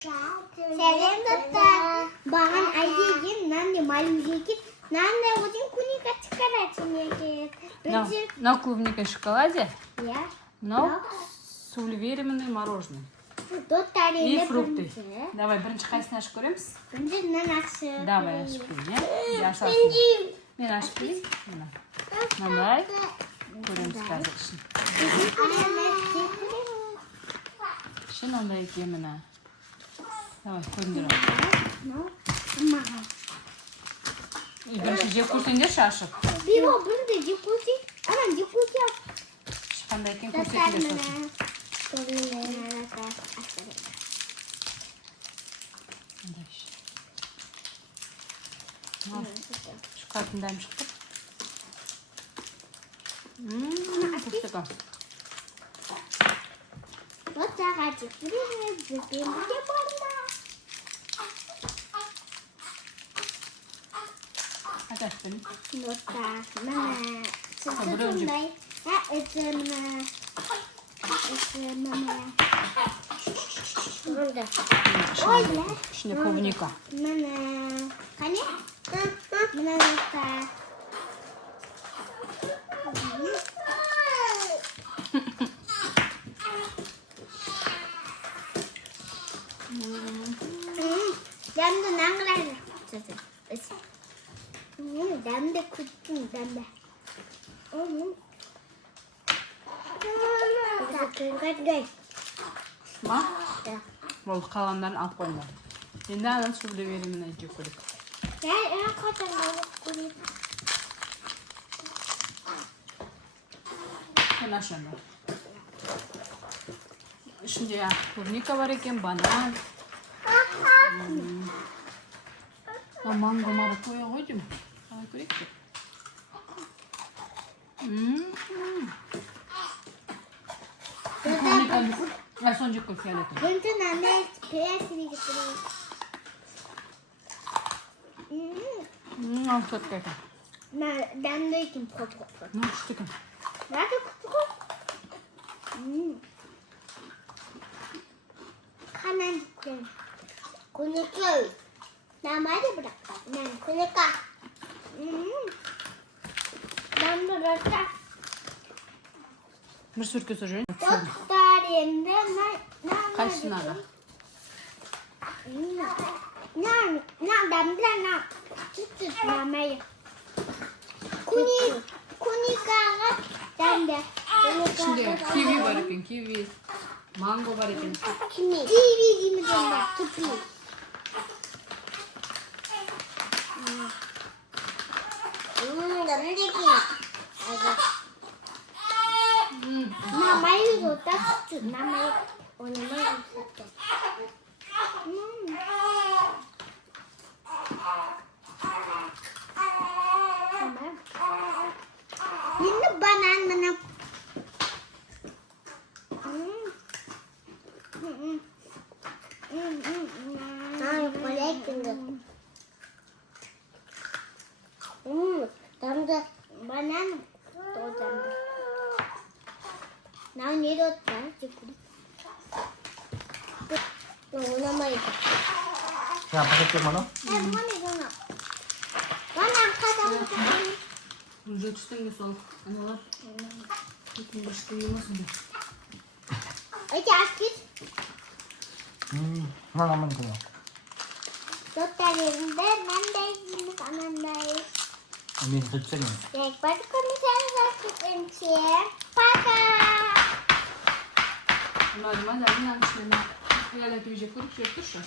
Selam dostlar. Bana ayıcın nanne maluncики. Nanне очень куника шоколаде. На клубнике шоколаде, Я. но с ульверименной мороженое. И фрукты. Давай, бірінші қайсысын ашып көреміз? Давай, ашып көрейін, иә? Мен ашып көрейін. Мынандай. Көреміз қазір ішін. Ішін мынандай екен мына. Давай, көріңдер ал. Бірінші жеп көрсеңдерші ашып. Пиво бұнды жеп көрсек. Анан жеп көрсек. Қандай екен көрсетіңдер сосын. Шоколадындайым шықты. Көптігі. Вот сағат жеп көрейміз. Бүкемізде барда. Hadi aç benim. Dostlar, mana sütünday. Ha, ısırma. Burada. Öyle. Şimdi клубника. Mana. Hani? Mana dostlar. Yandı nanglar. Damda kuttun damda. Ма? Ол қалғандарын алып қойыңдар. Енді анан су ульверименный жеп көрейік. Мен ашамын. Ішінде клубника бар екен, банан. Манго маракуйя ғой деймін. Қалай көрейік те. Соны жеп көр фиолетовый. Бұнты наме пиятели кетірейін. Ал сотка екен. Дамда екен пропы. Күшті екен. Бәрді күшті ғой. Қанан жіпкен. Күнекей. Намайды бірақ. Мен күнека. Дамда раса. Бір сүркесі жүрейін. Достар енді Қайсысын аға? Дамда сүтсіз намайы. Күнекаға дамда. İçinde kivi var ekin, kivi. Mango var ekin. Kivi gibi damda. Tupi. 남자기. 나마이도 따뜻. 나마이 오늘만 있었대. Ini banan mana? Boleh tinggal. Damda banan to damda. Now need to touch it. No, no mai. Ya, pakai mana? Mana gana? Mana kadang kadang. Уже түстенге сол аналар. Bütün başka yemesin de. Oke, askit. Mana mana tu? Dokter yerinde mandayım kanandayım. Ini tutup ni. Like button komiser sıkıntı. Paka. Normal da bir yanlışlığına fiyoletovi jep ko'rib jep turshi.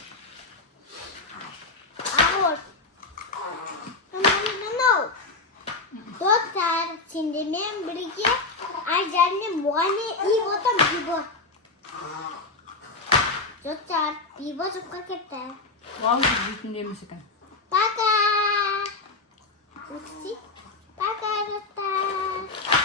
Ağır. No. Dokter şimdi men birga ajarni muğani iyi botam bibo. Dokter bibo zukka ketdi. Vallahi bütün yemiş ekan. Paka. Uksi. Paka dokter.